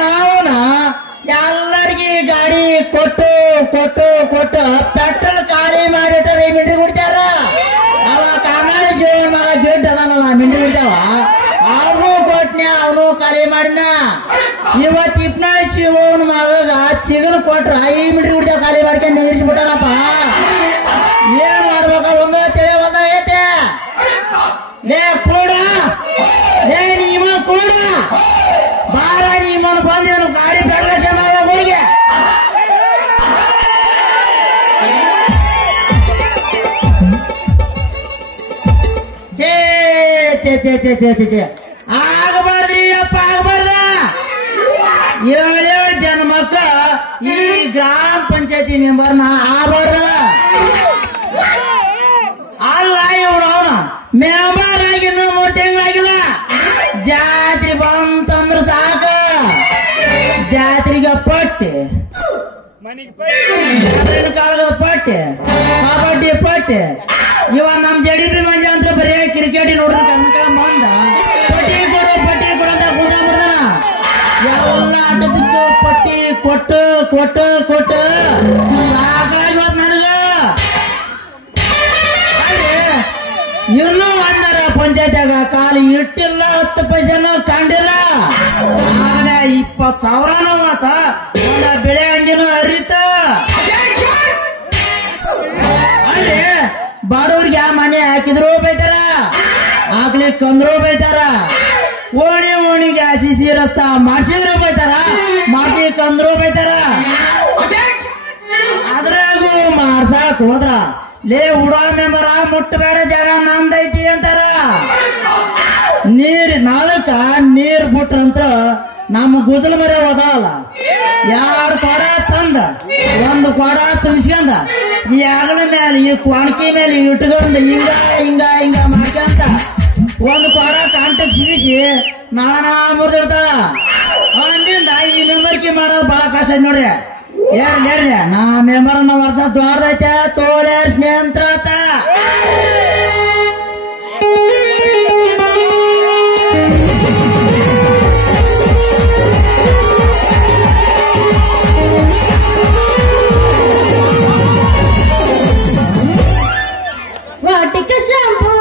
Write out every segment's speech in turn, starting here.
ನಾವುನ ಎಲ್ಲರಿಗೆ ಗಾಡಿ ಕೊಟ್ಟು ಕೊಟ್ಟು ಕೊಟ್ಟು ಪೆಟ್ರೋಲ್ ಖಾಲಿ ಮಾಡಿಟ್ಟಾರ ಈ ಮಿಂಡ್ರಿ ಕುಡ್ತಾರ. ಅವ ಕಾನಾಡಿ ಜೀವನ ಮಗ ಗಿಡ್ ಅದಾನಲ್ಲ ಮಿಂಡ್ರಿ ಕುಡ್ತಾವ ಅವ್ರು ಕೊಟ್ನೆ ಅವನು ಖಾಲಿ ಮಾಡಿನ. ಇವತ್ ಇಪ್ನ ಶಿವನ ಮಗ ಚಿಗನ್ ಕೊಟ್ರ ಈ ಮಿಂಡ್ರಿ ಕುಡ್ತಾವ ಖಾಲಿ ಮಾಡ್ಕೊಂಡು ನಿಂದಿರ್ಸ್ಬಿಟ್ಟನಪ್ಪ. ಏನ್ ಮಾಡ್ಬೇಕ ಒಂದು ತಿಳಿ ಒಂದ ಐತೆ ಲೇ ಕೂಡ ಲೇ ನೀವ ಕೂಡ ಬಾರ ನೀಮನ್ ಬಂದಿದ್ರು ಗಾಡಿ ಪ್ರದರ್ಶನ ಮಾಡೋ ಹೋಗಿ ಆಗಬಾರ್ದ್ರಿ ಅಪ್ಪ ಆಗಬಾರ್ದ. 7 ಜನ್ಮಕ್ಕ ಈ ಗ್ರಾಮ ಪಂಚಾಯತಿ ಮೆಂಬರ್ನ ಆಗಬಾರ್ದ. ಅಲ್ಲ ಇವನು ಅವನು ಮೆಂಬರ್ ಆಗಿನ 3 ತಿಂಗಳಾಗಿಲ್ಲ. ಜಾತ್ರೆ ಬಂತಂದ್ರ ಸಾಕ ಜಾತ್ರೆಗೆ ಪಟ್ಟಿ ಕಾಳಗ ಪಟ್ಟಿ ಕಬಡ್ಡಿ ಪಟ್ಟಿ. ಇವ ನಮ್ JDP ಮಂಜ ಅಂತ ಬರೀ ಕ್ರಿಕೆಟ್ ನೋಡ್ರಿ ಕರ್ನಾಟಕ ಮಂದ ಪಟ್ಟಿ ಕೊಡು ಅಂತ ಕೂಡ ಬರ್ದಾನ. ಎಲ್ಲ ಆಟದಕ್ಕೂ ಪಟ್ಟಿ ಕೊಟ್ಟು ಕೊಟ್ಟು ಕೊಟ್ಟು ಸಾಕಾಗಿ ಹೋದ್ ನನಗ. ಇನ್ನೂ ಒಂದರ ಪಂಚಾಯತ್ಯಾಗ ಕಾಲು ಇಟ್ಟಿಲ್ಲ 10 ಪೈಸೆನೂ ಕಂಡಿಲ್ಲ. ಆಮೇಲೆ 20,000 ಮಾತ ಬೆಳೆ ಹಂಗಿನೂ ಹರಿತ. ಅಲ್ಲಿ ಬಡವ್ರಿಗೆ ಮನೆ ಹಾಕಿದ್ರು ಬೈತಾರ, ಹಾಕ್ಲಿಕ್ಕೆ ಅಂದ್ರು ಬೈತಾರ, ಓಣಿಗೆ ಆಸಿಸಿ ರಸ್ತಾ ಮಾಡಿಸಿದ್ರು ಬೈತಾರ, ಮಾಡ್ಲಿಕ್ಕೆ ಅಂದ್ರು ಬೈತಾರ. ಅದ್ರಾಗೂ ಮಾಡ್ಸಾಕ್ ಹೋದ್ರ ಲೇ ಉಡಾ ಮೆಂಬರ ಮುಟ್ಟಬೇಡ ಜಾಗ ನಂದೈತಿ ಅಂತಾರ. ನಾಳಕ ನೀರ್ ಬಿಟ್ರಂತ್ರ ನಮ್ಮ ಗುದಲ್ ಮರೆ ಓದಾವಲ್ಲ 2 ಕೊಡ ತಂದ 1 ಕೊಡ ತುಂಬಿಸ್ಕೊಂಡ ಈ ಅಗಲ ಮೇಲೆ ಈ ಕ್ವಾಣಕಿ ಮೇಲೆ ಇಟ್ಕೊಂಡ ಹಿಂಗ ಹಿಂಗ ಹಿಂಗ ಮಾಡ್ಕೊಂತ 1 ಕೊಡ ಕಾಂಟಕ್ ಸಿಗಿಸಿ ನಾನ ಮುರಿದಿಡ್ತಾರ. ಅಂದಿಂದ ಈ ಮೆಂಬರ್ಕಿ ಮಾಡೋದು ಬಹಳ ಕಷ್ಟ ಐತಿ ನೋಡ್ರಿ. ಏರ್ರಿ ನಾ ಮೆಂಬರ್ನ ವರ್ಷ ದೊಡ್ಡದೈತೆ ತೋಲೆ ಸ್ನೇಹಿತ ವಾಟಿಕ ಶಾಂಪೂ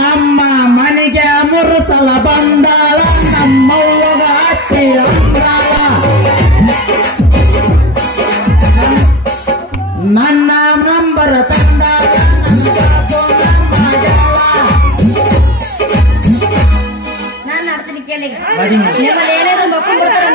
ನಮ್ಮ ಮನೆಗೆ 3 ಸಲ ಬಂದಾಳ ನಮ್ಮವ್ವಗ ಅತ್ತಿ ಅಂದ್ರಾಳ. ನನ್ನ ನಂಬರ್ ತಂದಾಳ ನಾನು ಆಡ್ತೀನಿ ಕೇಳಿ. ನಿಮ್ಮಲ್ಲಿ ಏನಾದ್ರು ಮಕ್ಕಳು ಬಿಡ್ತಾರೆ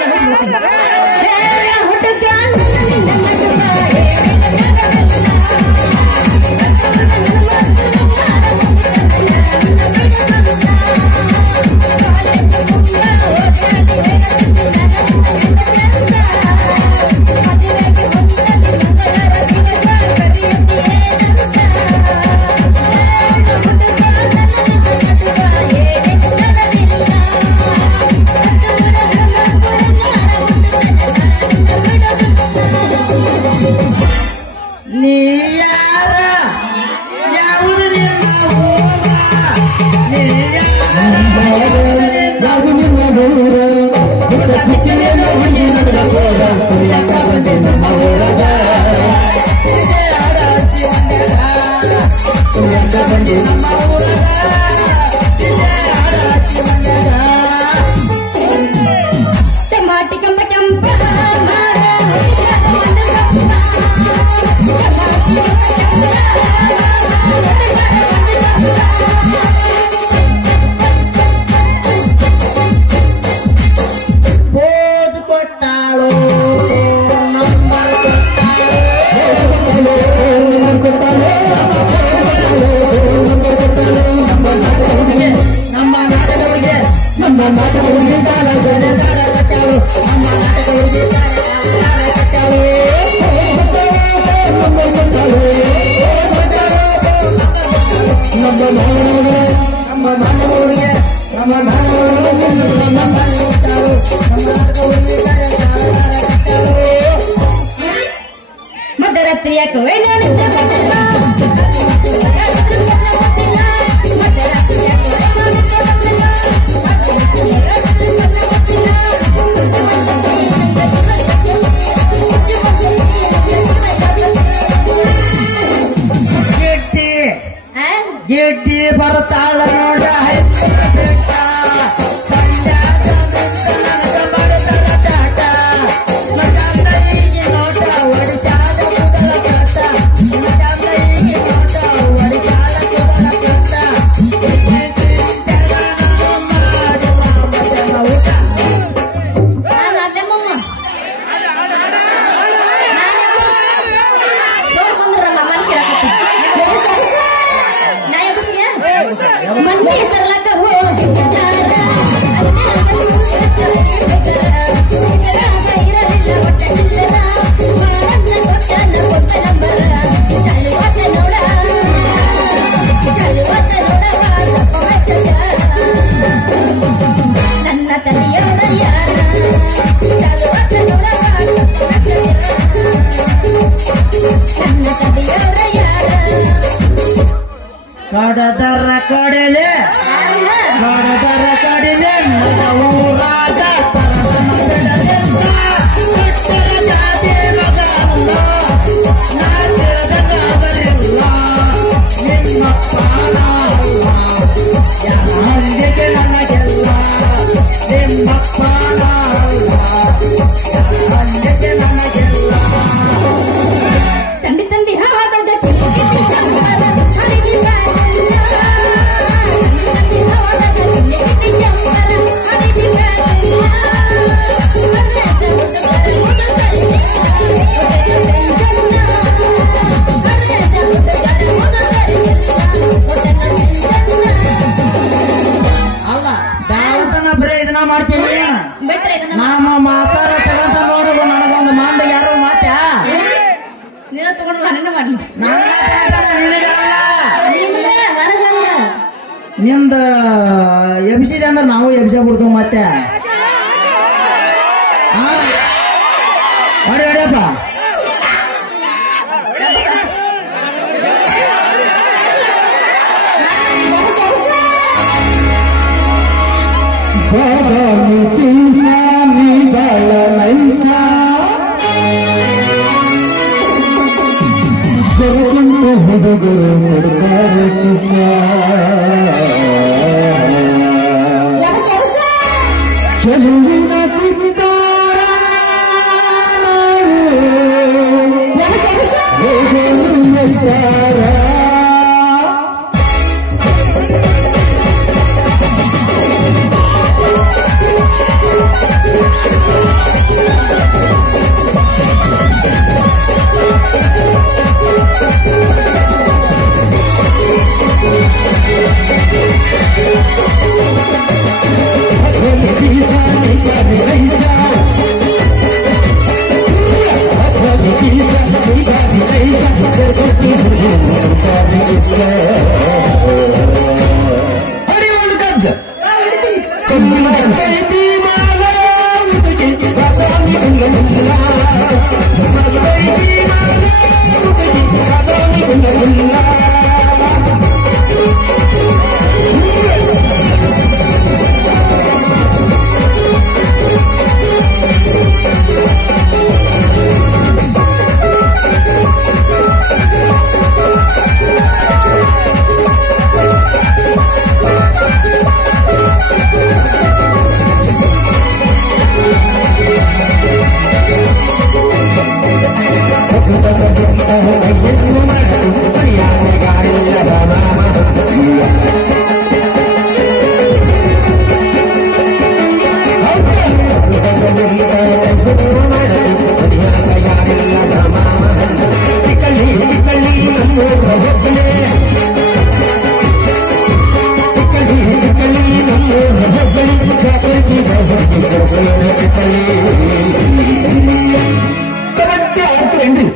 ನೀ ಯಾರ ಯಾವುದು ಟಮಾಟಿ ಕಂಬ ಕೆಂಪ ಹುಡುಗಿ ತಾಳ ಸೊಳ್ಳೆ ತಾಳ ಕಟ್ಟಾಳು ನಮ್ಮ ನಾಟಕ ಹುಡುಗಿ ತಾಳ ಕಟ್ಟಾಳು ನಮ್ಮ ಮಾನವರಿಗೆ ನಮ್ಮ ಮಾನವರಿಗೆ ನಮ್ಮ ಮಾನವರಿಗೆ ನಮ್ಮ ಮಾನವತಾಳು ನಮ್ಮ ನಾಟಕ ಹುಡುಗಿ ತಾಳ ಕಟ್ಟಾಳು ಮಧ್ಯರಾತ್ರಿಯ ಕವೇಣ ಗಿಡ್ಡಿ ಬರ್ತಾಳ ನೋಡ ಕಡದರ ಕಡೆಲೆ ಕಡದರ ಕಡೆಲೆ ಊರಾದ ನಿಮ್ಮಪ್ಪ ಹಂದಿಗೆ ನನಗೆಲ್ಲ ನಿಮ್ಮಪ್ಪ ಹಂದಿಗೆ ನನಗೆಲ್ಲ ತಂಡಿ ತಂಡಿ ಹಾವಾದ ಅಲ್ಲ ದಾಳತನ ಬರೀ ಇದನ್ನ ಮಾಡ್ತೀವಿ ನಮ್ಮ ಮಾತಾಡ ತಗೊಂತ ನೋಡುವ ನನಗೊಂದು ಮಾಂದ ಯಾರು ಮಾತ್ಯಾ ನೀನು ತಗೊಂಡು ನಾನೇನು ಮಾಡ್ಲಿ ನಿಂದ ಎಬ್ಸಿದೆ ಅಂದ್ರೆ ನಾವು ಎಬ್ಸ ಬಿಡ್ತೀವಿ ಮತ್ತೆ ಹೊಡೆಯಪ್ಪ ಹುಡುಗರು ಹುಡುಗರು ಚೆಲುವಿನ ಸಿತಾರ Hey, ಕರೆಕ್ಟ್ ಆಗ್ತೇನ್ರಿ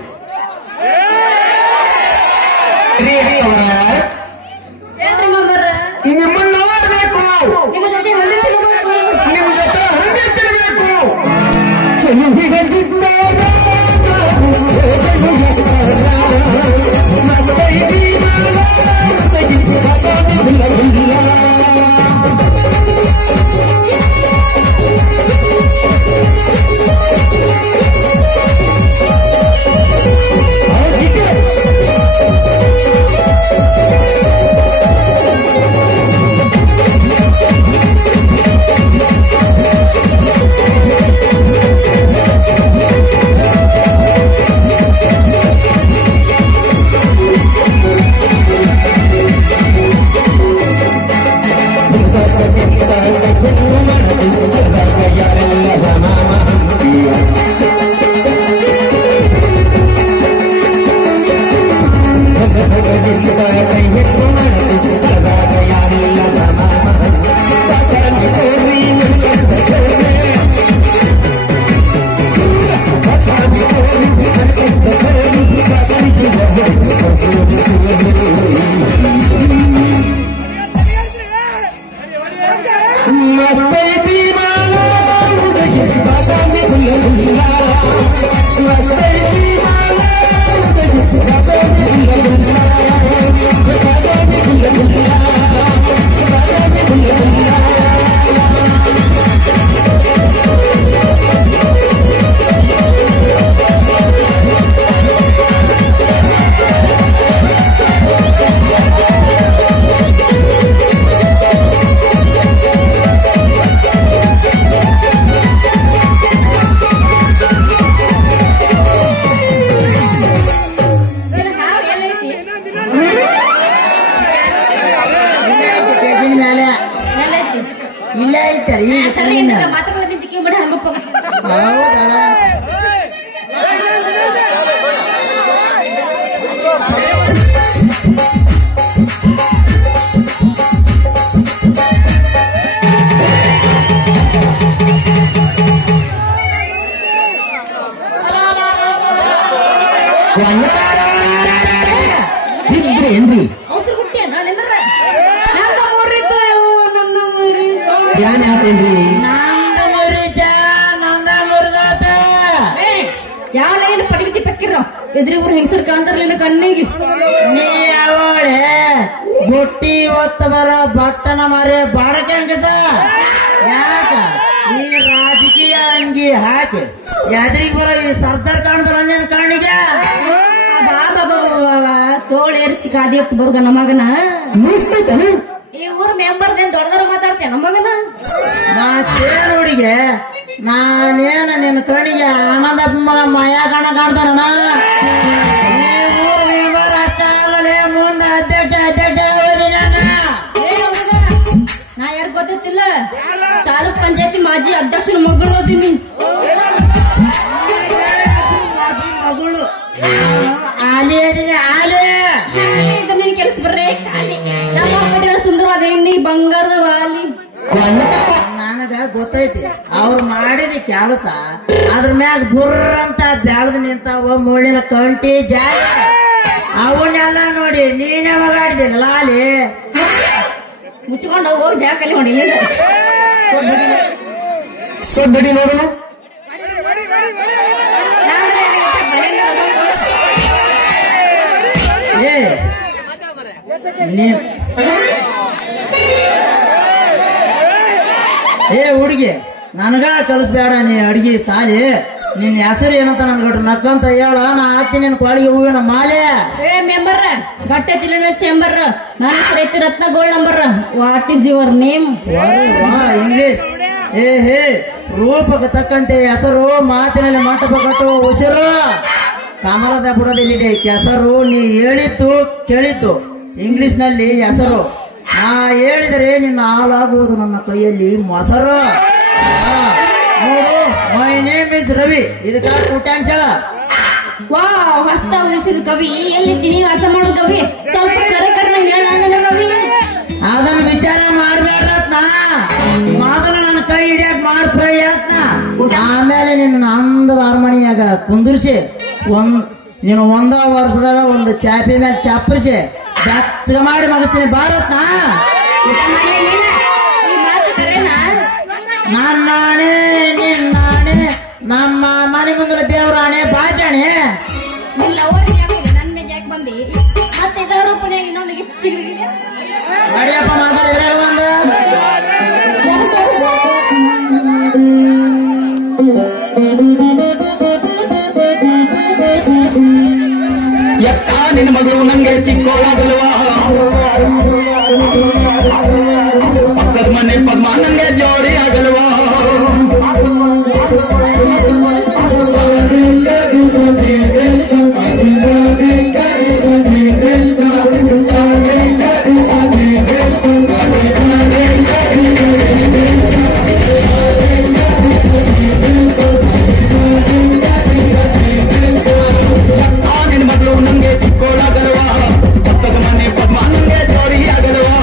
ಏನ್ರಿ ಮಾಮರ ನಿಮ್ಮನ್ನ ನೋಡ್ಬೇಕು ನಿಮ್ಮ ಜೊತೆ ಹೊಂದಿ ತಿನ್ಬೇಕು ನಿಮ್ ಜೊತೆ ಹಂಗೆ ತಿರ್ಬೇಕು ಚೆಲುವಿಗೆ ಜಿದ್ದಾರ ಇಲ್ಲ ಐತರಿ ಮಾತಾಡೋದಿಂತ ಕೇಳ್ಬಿಡ ಹಂಗಪ್ಪ ಹೌದಲ್ಲ ಏನ್ರಿ ಅವ್ರು ಹುಟ್ಟಿ ನಾನೆಂದ್ರ ನಂದ ಮುರಿತ ನನ್ನ ಮುರಿತ ಯಾನ್ ಯಾಕೇನ್ರಿ ಯಾವ ಏನು ಪಡಿವಿತಿ ಪಕ್ಕಿರೋ ಎದುರಿವ್ರು ಹೆಂಗಸರ್ ಕಾಂತಾರಲಿಲ್ಲ ಕಣ್ಣಿಗೆ ನೀ ಅವಳೆ ಬುಟ್ಟಿ ಒತ್ತ ಬರ ಬಟ್ಟನ ಮಾರೆ ಬಾಡಕೆ ಅಂಕಸ ಯಾಕ ಈ ರಾಜಕೀಯ ಅಂಗಿ ಹಾಕಿ ಎದುರಿಗೆ ಬರೋ ಈ ಸರ್ದಾರ್ ಕಾಣಿದ್ರ ಅಣ್ಣನ ಕಾಣಿಗೆ ಬಾಬಾ ತೋಳೇರಿಸಿ ಕಾದಿಟ್ಟು ಬರ್ಗ ನಮಗನ ಮುಗಿಸ್ತೈತನ ಈ ಊರ್ ಮೆಂಬರ್ದೇನ್ ದೊಡ್ಡದವ್ರು ಮಾತಾಡ್ತೇನೆ ನಮಗನ ಮತ್ತೇನು ಹುಡುಗಿ ನಾನೇನು ನಿನ್ನ ಕಣಿಗೆ ಆನಂದಪ್ಪ ಮಗ ಮಾಯಾ ಕಾಣ ಕಾಣ್ತಾನ ಈ ಊರ್ ಮೆಂಬರ್ ಅಷ್ಟ ಅಲ್ಲೇ ಮುಂದೆ ಅಧ್ಯಕ್ಷ ನಾ ಯಾರು ಗೊತ್ತಿಲ್ಲ ತಾಲೂಕ್ ಪಂಚಾಯತಿ ಮಾಜಿ ಅಧ್ಯಕ್ಷನ ಮಗಳು ಓದಿನಿ ಮಗಳು ಆಲಿ ಅದೀನಿ ಆಲಿ ನಿನ್ ಕೆಲ್ಸ ಬರ್ರಿ ನಮ್ಮ ಸುಂದರವಾದ ಎಣ್ಣಿ ಬಂಗಾರದ ವಾಲಿ ನನಗ ಗೊತ್ತೈತಿ ಅವ್ರು ಮಾಡಿದ ಕೆಲಸ ಅದ್ರ ಮ್ಯಾಗ ಬುರ್ರ ಅಂತ ಬೆಳೆದು ನಿಂತಾವ ಮುಳ್ಳಿನ ಕಂಟಿ ಜಾಗ ಅವನ್ನೆಲ್ಲ ನೋಡಿ ನೀನೇ ಮಗಾಡಿದಿಲ್ಲ ಲಾಲಿ ಮುಚ್ಕೊಂಡು ಹೋಗಿ ಜಾಗಲ್ಲಿ ನೋಡಿ ಸೊಡ್ಡಿ ನೋಡು ಏ ಏ ಹುಡುಗಿ ನನಗ ಕಲಿಸ್ಬೇಡ ನೀ ಅಡ್ಗಿ ಸಾಲಿ ನಿನ್ ಹೆಸರು ಏನಂತ ನನ್ಗಟ್ಟು ನಕ್ಕಂತ ಹೇಳ ನಾ ಹಾಕ್ತೀನಿ ನಿನ್ ಕೊಳಿಗೆ ಹೂವಿನ ಮಾಲೆ ಏ ಮೆಂಬರ್ ಗಟ್ಟೆತಿಲ್ಲ ಚೇಂಬರ್ ನನ್ನ ಹೆಸರು ಐತಿ Ratna gold number what is your name English ಏ ಹೇ ರೂಪಕ್ಕೆ ತಕ್ಕಂತೆ ಹೆಸರು ಮಾತಿನಲ್ಲಿ ಮಂಟಪ ಕಟ್ಟುವ ಉಸಿರು ಕಮಲದ ಬುಡದಲ್ಲಿದೆ ಕೆಸರು ನೀ ಹೇಳಿದ್ದು ಕೇಳಿದ್ದು ಇಂಗ್ಲಿಷ್ ನಲ್ಲಿ ಹೆಸರು ನಾ ಹೇಳಿದರೆ ನಿನ್ನ ಹಾಲಾಗುವುದು ನನ್ನ ಕೈಯಲ್ಲಿ ಮೊಸರು ನೋಡು ಮೈ ನೇಮ್ ಇಸ್ ರವಿ ಇದಕ್ಕೆ ಕೂಟ್ಯಾಂಶಳ ವಾ ಹೊಸ್ತ ಉಳಿಸಿದ ಕವಿ ಎಲ್ಲಿದ್ದೀನಿ ವಾಸ ಮಾಡೋ ಕವಿ ಸ್ವಲ್ಪ ಕರಕರ್ನ ಹೇಳ ರವಿ ಅದನ್ನು ವಿಚಾರ ಮಾಡಬೇಡ್ರತ್ನ ಮೊದಲು ನನ್ನ ಕೈ ಹಿಡಿಯಕ್ ಮಾಡ ಪ್ರಯತ್ನ. ಆಮೇಲೆ ನಿನ್ನ ಅಂದದ ಅರಮನೆಯಾಗ ಕುಂದಿರ್ಸಿ ನೀನು ಒಂದ ವರ್ಷದಾಗ ಒಂದು ಚಾಪಿ ಮೇಲೆ ಚಾಪರಿಸಿ ಬೆಚ್ಚಗ ಮಾಡಿ ಮಗಸ್ತೀನಿ ಭಾರತ್ನ. ನಾನೇ ನಿನ್ನಾಣೆ ನಮ್ಮ ಮನೆ ಮುಂದೆ ದೇವರಾಣೆ ಬಾಜಾಣೆ. ಮತ್ತೆ ಇದರ ರೂಪನಾಗ ಇನ್ನೊಂದಿಗೆ ನಡಿಯಪ್ಪ ಮಾತಾಡಿದ್ರೆ ಒಂದು ಎಕ್ಕ ನಿನ್ನ ಮಗಳು ನಂಗೆ ಚಿಕ್ಕೋಳಾಗಲ್ವಾ, ಪಕ್ಕದ ಮನೆ ಪದ್ಮ ನಂಗೆ ಜೋಡಿ ಆಗಲ್ವಾ. ನಿನ್ನ ಮಗಳು ನಂಗೆ ಚಿಕ್ಕೋಳಾಗಲ್ವಾ, ಪಕ್ಕದ ಮನೆ ಪದ್ಮ ನಂಗೆ ಜೋಡಿ ಆಗಲ್ವಾ.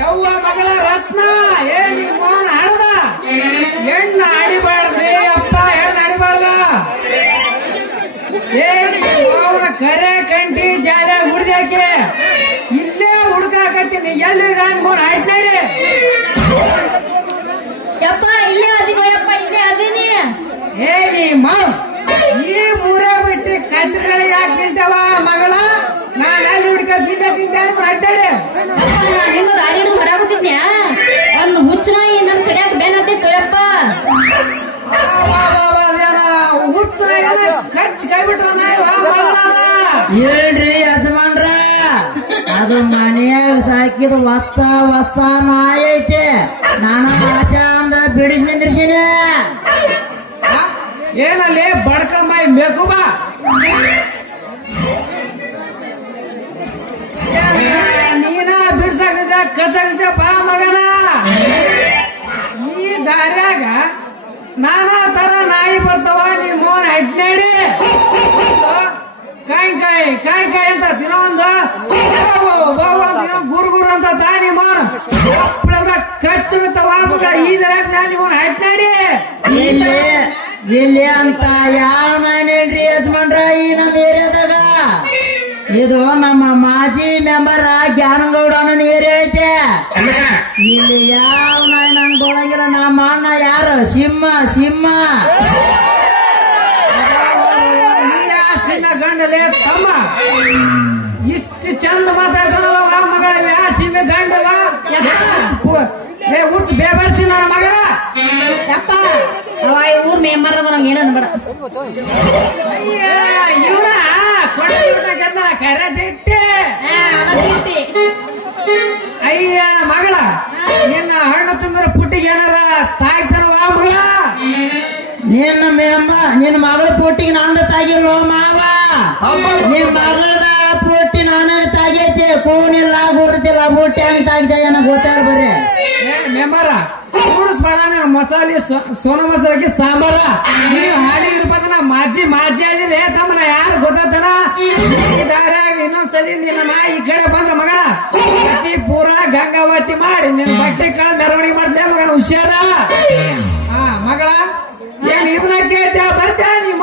ಯವ್ವ ಮಗಳ ರತ್ನ ಏನಿ ಮೋಹನ್ ಹಾಡದ ಹೆಣ್ಣ ಅಡಿಬಾರ್ದ್ರಿ ಅಪ್ಪ ಹೆಣ್ಣ ಅಡಿಬಾರ್ದ ಏನಿ ಅವನ ಕರೆ ಕಂಟಿ ಜಾಲ ಹುಡ್ದಾಕೆ ಇಲ್ಲೇ ಹುಡ್ಕಾಕತ್ತೀನಿ ಎಲ್ಲಿ ಮೋಹನ್ ಹಾಡ್ ನಡಿ ಯಪ್ಪ ಇಲ್ಲೇ ಅದೀನಿ ಯಪ್ಪ ಇಲ್ಲೇ ಅದೀನಿ. ಏನಿ ಮಾವ್ ಈ ಮೂರ ಬಿಟ್ಟು ಕತ್ರಿಗಳಿಗೆ ಯಾಕೆ ನಿಂತವ ಮಗಳ ನಾನು ಅಲ್ಲಿ ಹುಡ್ಕಿದ್ದೆ ಅಡ್ಡಾಡಿ ನಿಮ್ಗೆ ಗಾಡಿ ಹೊರಗುತ್ತಿದ್ಯಾ ಒಂದು ಹುಚ್ಚನಾಯಿ ನನ್ ಕಡೆಯಾಗ ಬೇನತ್ತಿತ್ತು ಯಪ್ಪ. ಖರ್ಚು ಕೈ ಬಿಟ್ಟು ಹೇಳ್ರಿ ಯಜಮಾನ್ರ, ಅದು ಮನೆಯಾಗ ಸಾಕಿದ ಹೊಸ ನಾಯಿ ಐತೆ. ನಾನು ಆಚ ಅಂದ ಬಿಡಿಸಿ ನಿಂದ್ರಿಸಿನ. ಏನಲ್ಲಿ ಬಡ್ಕಂಬಾಯಿ ಮೇಕುಬ ನೀನ ಬಿಡ್ಸಾಕ ಕಚ ಬಾ ಮಗನ. ಈ ದಾರ್ಯಾಗ ನಾನಾ ತರ ನಾಯಿ ಬರ್ತಾವ. ನೀ ಮೋನ್ ಅಡ್ನಾಡಿ ಕಾಯಿ ಅಂತ ತಿನ್ನೋ ಒಂದು ಗುರುಗುರು ಅಂತ ತಾನಿ ಮೋನ್ ಕಚ್ಚುತ್ತವ ಈ ದಾರ್ಯಾಗ ನೀ ಮೋನ್ ಅಡ್ನಾಡಿ ಇಲ್ಲಿ ಅಂತ ಯಾವ ನಾನೇನ್ರಿ ಯಜಮಾನ್ರ ಈ ನಮ್ಮ ಏರಿಯಾದಾಗ. ಇದು ನಮ್ಮ ಮಾಜಿ ಮೆಂಬರ್ ಜ್ಞಾನಗೌಡನ ಏರಿಯಾ ಐತೆ. ಇಲ್ಲಿ ಯಾವ ನಾಯಿ ನನ್ ಬೋಳಂಗಿಲ್ಲ. ನಮ್ಮ ಅಣ್ಣ ಯಾರು ಸಿಂಹ ಸಿಂಹ ಗಂಡಲೇ ತಮ್ಮ ಇಷ್ಟು ಚಂದ ಮಾತಾಡ್ತಾನಲ್ಲ ಮಗಳ ಯಾ ಸಿಂಹ ಗಂಡವ ಹುಚ್ಚ ಬೇಬರ್ಸಿ ನನ್ನ ಮಗನ ಯಪ್ಪ ಅವ ಈ ಊರ್ ಮೆಂಬರ್ ಅದ ನಂಗೆ ಏನು ಅನ್ಬೇಡ. ಇವನ ಕೊಡಗನ್ನ ಕರಜೆಟ್ಟೆ ಅಯ್ಯ ಮಗಳ ನಿನ್ನ ಹಣ್ಣು ತುಂಬಿರ ಪುಟ್ಟಿಗೆ ಏನಾರ ತಾಯ್ತಾನವ ಮಗಳ. ನಿನ್ನ ಮಗಳ ಪುಟ್ಟಿಗೆ ನಂದ ತಾಗಿಲ್ವ ಮಾವ. ನಿನ್ ಮಗಳದ ಪುಟ್ಟಿ ನಾನು ತಾಗೈತಿ. ಕೂನಿಲ್ಲ ಗುರುತಿಲ್ಲ ಪುಟ್ಟಿ ಹೆಂಗ್ ತಾಗಿದ್ದೆ ಏನೋ ಗೊತ್ತಾಗ ಬರ್ರಿ ಮೆಂಬರ ಕೂಡಿಸ್ಬೇಡ. ಮಸಾಲೆ ಸೋನ ಮಸಾಲಕ್ಕೆ ಸಾಂಬಾರ ನೀವು ಹಾಲಿ ಇರ್ಬದನ ಮಾಜಿ ಆದಿಲ್ಲ ತಮ್ಮನ ಯಾರು ಗೊತ್ತಾನ. ಇನ್ನೊಂದ್ಸಲಿ ನಿನ್ನ ನಾ ಈ ಕಡೆ ಬಂದ್ರ ಮಗನ ಅತಿ ಪೂರ ಗಂಗಾವತಿ ಮಾಡಿ ನಿನ್ನ ಬಟ್ಟೆ ಕಳ ಮೆರವಣಿಗೆ ಮಾಡ್ತೇ ಮಗನ ಹುಷಾರ. ಹಾ ಮಗಳ ಏನ್ ಇದನ್ನ ಕೇಳ್ತೇವ ಬರ್ತೇ ನಿಮ್ಮ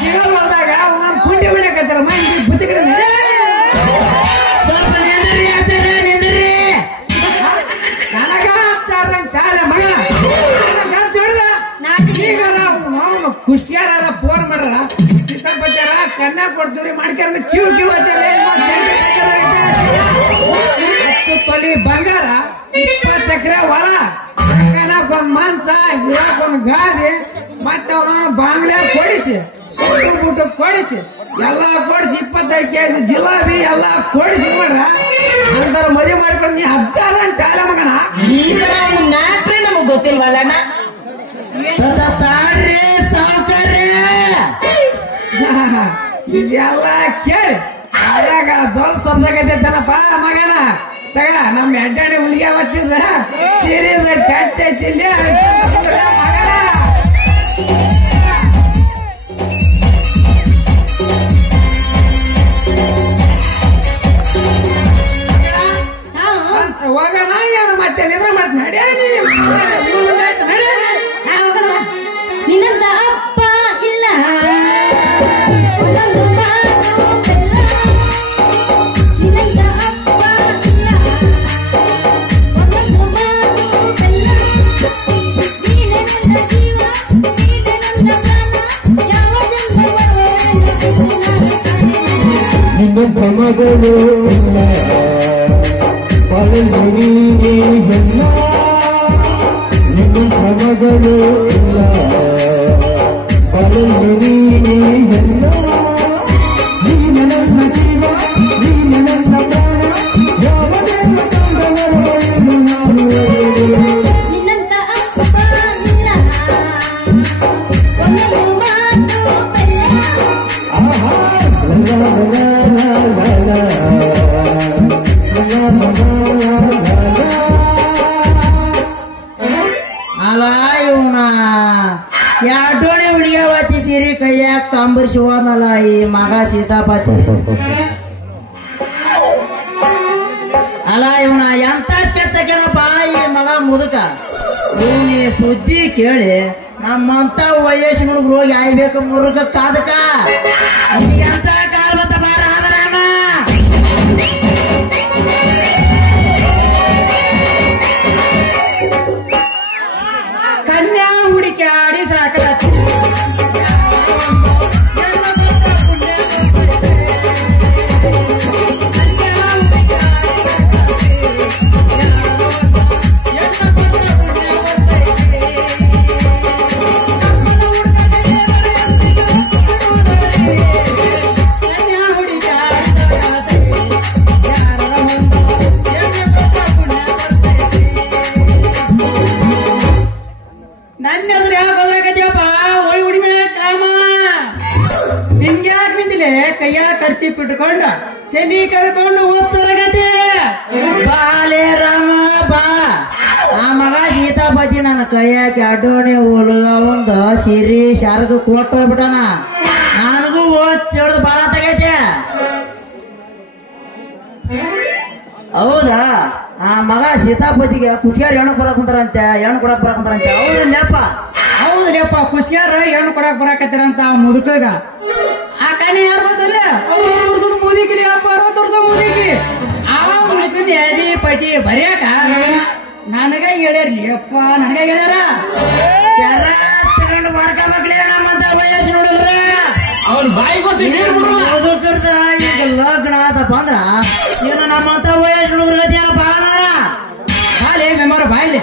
ಸಿಗಲ್ ಹೋದಾಗ ನಾನು ಕುಂಡಿ ಬಿಡಕತ್ತಾರ ಮಂದಿ ಬುತ್ತಿ ಕಡೆ ಸ್ವಲ್ಪ ನಿಂದ್ರಿ ನನಗ ತಾಲೆ ಮಗಳ ಹೊಡೆದ ಈಗ ನಾವು ಕುಷ್ಟಿಯಾರ ಫೋನ್ ಮಾಡ್ರ ಚಿತ್ತಪಚಾರ ಕನ್ಯಾ ಕೊಡ್ತೀವ್ರಿ ಮಾಡ್ಕೊಂಡ್ ಕ್ಯೂ ಹಚ್ಚಾರ 10 ತೊಲಿ ಬಂಗಾರ 20 ಎಕರೆ ಹೊಲ ಒಂದ್ ಮಂಚ ಇರಾಕೊಂದ್ ಗಾದಿ ಮತ್ತೆ ಅವ್ರನ್ನ ಬಾಂಗ್ಲೆ ಕೊಡಿಸಿ ಸೊಪ್ಪು ಬೂಟ ಕೊಡಿಸಿ ಎಲ್ಲಾ ಕೊಡಿಸಿ 25 ಕೆಜಿ ಜಿಲಾಬಿ ಎಲ್ಲಾ ಕೊಡಿಸಿ ಮಾಡ್ರ ಅಂತಾರ ಮದುವೆ ಮಾಡ್ಕೊಂಡು ನೀ ಹಚ್ಚಾರ ತಾಲೆ ಮಗನ ನಾಟ್ರಿ ನಮಗ್ ಗೊತ್ತಿಲ್ವಲ್ಲ ತಾಡ್ರಿ ಸಾವುಕಾರ್ರಿ. ಇದೆಲ್ಲ ಕೇಳಿ ಆಯಾಗ ಜೋಲ್ ಸೊಲ್ಸಾಗೈತೇನಪ್ಪ ಮಗನ ತಗ ನಮ್ ಎಡ್ಡಾಡಿ ಹುಲಿಗೆ ಅವತ್ತಿಂದ ಸೀರೆ ಕ್ಯಾಚ್ ಐತಿಲ್ಲ ಮಗನ. ಹೋಗೋಣ ಏನು ಮತ್ತೆ ನಿದ್ರೆ ಮಾಡ್ತೀನಿ ನಿನ್ನಂತ ಅಪ್ಪ ಇಲ್ಲ ಮಗಳು ನಿಮ್ಮ ಮಗಳು ನಿನ್ನಂತ ಅಪ್ಪ ಇಲ್ಲ ಒಂದು ಮಾತು ಅಲ್ಲ ಇವನ ಯಾಟೋಣೆ ಹುಡುಗಾವತಿ ಸೀರೆ ಕೈಯಾಗ ತಂಬರ್ಸಿ ಹೋದಲ್ಲ ಈ ಮಗ ಸೀತಾಪತಿ. ಎಂತ ಕೆತ್ತಕೇನಪ್ಪ ಈ ಮಗ ಮುದುಕ ಇವನಿ ಸುದ್ದಿ ಕೇಳಿ ನಮ್ಮಂತ ವಯಸ್ಸಿನ ಹುಡುಗರು ಹೋಗಿ ಆಯ್ಬೇಕು ಮುರುಗ ಕಾದಕ ಎಂತ ಕಾಲ ಬಂತ ಬಾರ ಆದರಾಮ ಕನ್ಯಾ ಹುಡುಕಾಡಿ ಸಾಕಲ ನನ್ನ ಎದುರು ಯಾಕೆ ಹೋದ್ರಾಕತ್ಯಪ್ಪ ಒಳ್ಳೆ ಹುಡುಗಿ ಕಾಮ ನಿಂಗ್ಯಾಕ್ ನಿಂತಿಲೆ ಕೈಯಾಗ ಖರ್ಚಿ ಬಿಟ್ಕೊಂಡ ತಲಿ ಕರ್ಕೊಂಡು ಓದ್ಸೋರಾಗತ್ತೆ ಬಾಲೆ ರಾಮ ಬಾ ಆ ಮಗ ಸೀತಾಪತಿ ನನ್ನ ಕೈಯಾಕಿ ಅಡ್ಡೋಣಿ ಹುಡುಗ ಒಂದು ಸಿರಿ ಶಾರಗ ಕೊಟ್ಟು ಹೋಗ್ಬಿಟ್ಟನ ನನಗೂ ಓದ್ ಚಡ್ದು ಬಾಳ ತಗೈತೆ ಹೌದಾ ಆ ಮಗ ಸೀತಾಪತಿಗೆ ಕುಷ್ಯಾರ್ ಹೆಣ್ಣು ಬರಕ್ ಕುಂತಾರಂತೆ ಹೆಣ್ಣು ಕೊಡಕ್ ಬರಕ್ ಕುಂತಾರಂತೆ ಹೌದು ನೆಪ ಹೌದಲ್ಲಪ್ಪ ಕುಷ್ಯಾರ ಹೆಣ್ಣು ಕೊಡಕ್ ಬರಾಕತ್ತೀರಂತ ಮುದುಕಗ ಆ ಕಣಿ ಯಾರು ಗೊತ್ತಲ್ಲ ಮುದುಕಿಲಿ ಅಪ್ಪ ಮುದುಕಿ ಅವ ಮುದುಕನ್ ಯಾದಿ ಪಟಿ ಬರ್ಯಾಕ ನನಗ ಹೇಳಿರ್ಲಿ ಅಪ್ಪ ನನಗ ಹೇಳ್ಯಾರ ಯಾರ ತಗೊಂಡು ಮಾಡ್ಕೋಬೇಕ್ಲೇ ನಮ್ಮಂತ ವಯಸ್ಸು ನೋಡಿದ್ರ ಅವನ್ ಬಾಯಿಗೋಸಿ ಮುದುಕರ್ದ ಈಗ ಲಗ್ನ ಆತಪ್ಪ ಅಂದ್ರ ಏನು ನಮ್ಮಂತ ವಯಸ್ಸು ಹುಡುಗರ ಏನಪ್ಪ ಮಾಡ ಬಾಲೆ ಮೆಮರ ಬಾಯ್ಲೆ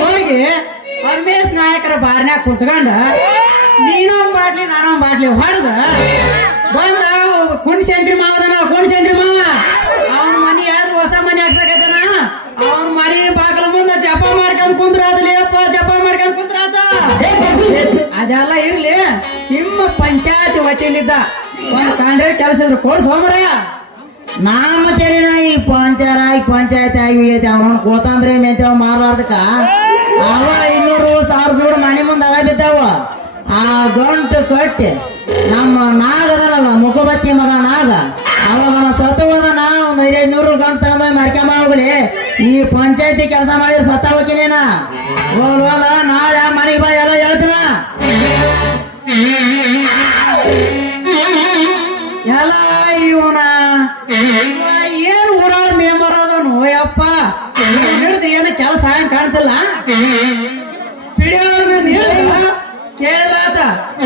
ಹೋಗಿ ರಮೇಶ್ ನಾಯಕರ ಬಾರ್ನ್ಯಾಗ ಕುತ್ಕೊಂಡ ನೀನೊಂದ್ ಬಾಟ್ಲಿ ನಾನೊಂದ್ ಬಾಟ್ಲಿ ಹೊಡೆದ ಬಂದ ಕುಣ್ಸೇಂದ್ರಿ ಮಾವದನ ಕುಣ್ಸೇಂದ್ರಿ ಮಾವ ಅವನ ಮನಿ ಯಾರು ಹೊಸ ಮನಿ ಹಾಕ್ಸಕತ್ತನ ಅವನ ಮನಿ ಬಾಗಿಲ ಮುಂದ ಜಪ ಮಾಡ್ಕೊಂಡ್ ಕುಂದ್ರಾದಲೇಪ್ಪ ಜಪ ಮಾಡ್ಕೊಂಡ್ ಕುಂದ್ರಾತ ಅದೆಲ್ಲ ಇರ್ಲಿ ನಿಮ್ಮ ಪಂಚಾಯತಿ ವತಿಲಿದ್ದ ಒಂದ್ ಕಾಂಡ್ರೆ ಕೆಲಸ ಇದ್ರು ಕೊಡ್ಸ್ ಹೋಮರ ನಮ್ಮ ತೆರಿನ ಈ ಪಂಚಾಯತ್ ಆಗಿ ಅವನ ಕೋತಂಬರಿ ಮೆಂತ ಮಾರ್ಲಾರ್ದಕ್ಕ ಅವ 200,000 ಜೋಡ್ ಮನೆ ಮುಂದೆ ಅವ ಬಿದ್ದಾವ ಆ ಗಂಟು ಕಟ್ಟಿ ನಮ್ಮ ನಾಗದನಲ್ಲ ಮುಖಬತ್ತಿ ಮಗ ನಾಗ ಅವಾಗ ಸತ್ತು ಹೋದನ ಒಂದು 500 ಗಂಟು ತಗೊಂಡ ಮಾಡ್ಕೊಂಬ ಹೋಗ್ಲಿ ಈ ಪಂಚಾಯತಿ ಕೆಲಸ ಮಾಡಿದ್ರೆ ಸತ್ತ ಹೋಗಿನೇನ ಹೋದ ನಾಳೆ ಮನೆಗೆ ಬಾ ಎಲ್ಲ ಹೇಳ್ತೀನ ಎಲ್ಲ ಇವನ ಏನ್ ಊರಾಳ ಮೆಂಬರ್ ಅದನು ಯಪ್ಪ ಹಿಡಿದು ಏನು ಕೆಲಸ ಹಂಗ ಕಾಣ್ತಿಲ್ಲ ಕೇಳಿದ್ರಾತ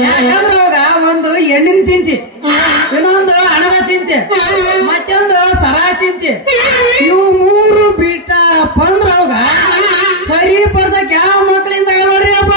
ಯಾಕಂದ್ರ ಅವಾಗ ಒಂದು ಹೆಣ್ಣಿನ ಚಿಂತೆ ಇನ್ನೊಂದು ಹಣದ ಚಿಂತೆ ಮತ್ತೊಂದು ಸರ ಚಿಂತೆ ಇವು ಮೂರು ಬಿಟ್ಟ ಬಂದ್ರ ಅವಾಗ ಸರಿ ಪಡ್ಸಕ್ ಯಾವ ಮಕ್ಕಳಿಂದ ನೋಡ್ರಿ ಅಪ್ಪ